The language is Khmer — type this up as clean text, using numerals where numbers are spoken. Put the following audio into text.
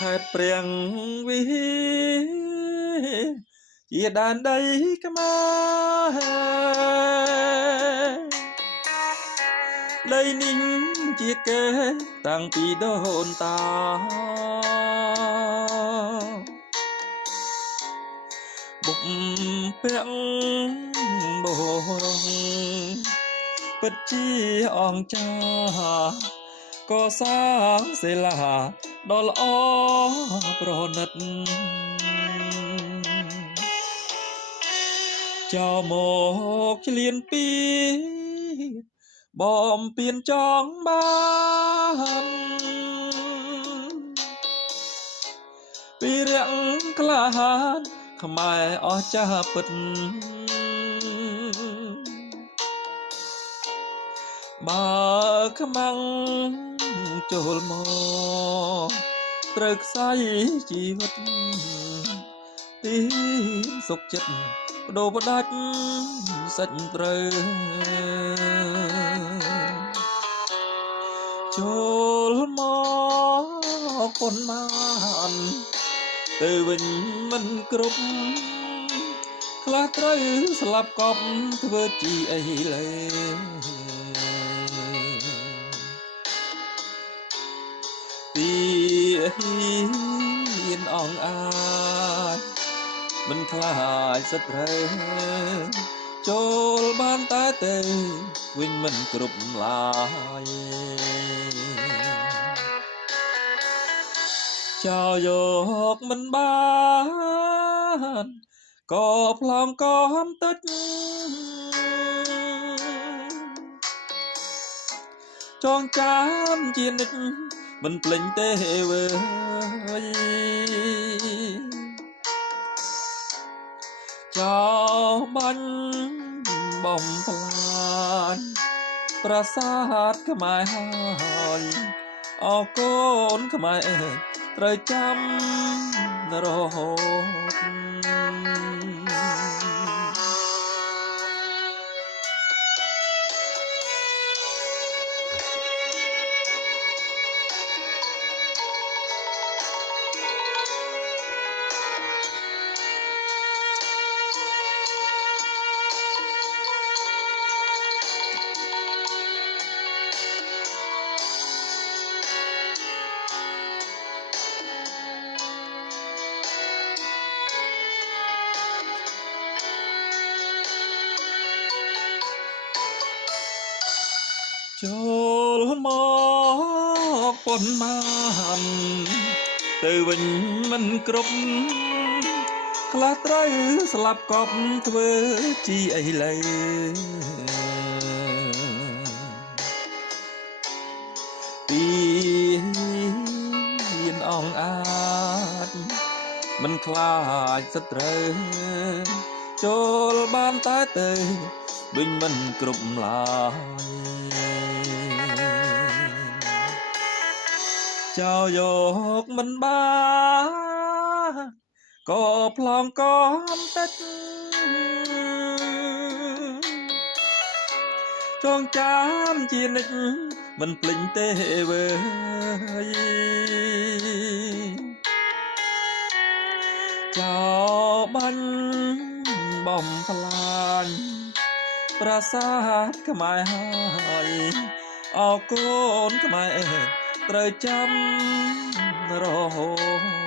ខេត្តព្រាំងវិហារជាដែនដីខ្មែរដីនេះជាគេតាំងពីដូនតាបុកពាក់បរងពិតជាអង្ចាក៏សាងសិលាដ៏ល្អប្រណិតចោលមកឆ្លៀនពីបំពៀនចង់បានពីរាំងក្លាហានខ្មែរអស់ចាស់ពិតបើខ្មាំងចូលមកត្រូវខ្សែជីវិតទីសុខចិត្តបដូរផ្ដាច់សាច់ត្រូវចូលមកប៉ុន្មានទៅវិញមិនគ្រប់ខ្លះត្រូវស្លាប់កប់ធ្វើជីអីលេទីហ៊ានអងអាចមិនខ្លាចសត្រូវចូលបានតែទៅវិញមិនគ្រប់ឡើយចោលយកមិនបានក៏ផ្លងកំតិចចងចាំជានិច្ចមិនភ្លេចទេវើយចោលបាញ់បំផ្លាញប្រាសាទខ្មែរហើយអរកូនខ្មែរត្រូវចាំរហូតចូលមកប៉ុន្មានទៅវិញមិនគ្រប់ខ្លះត្រូវស្លាប់កប់ធ្វើជីអីលើទីហ៊ានអងអាចមិនខ្លាចសត្រូវចូលបានតែទៅវិញមិនគ្រប់ឡើយចោលយកមិនបានក៏ផ្លងកំតិចចងចាំជានិច្ចមិនភ្លេចទេវើយចោលបាញ់បំផ្លាញប្រាសាទខ្មែរហើយអរកូនខ្មែរត្រូវចាំរហូត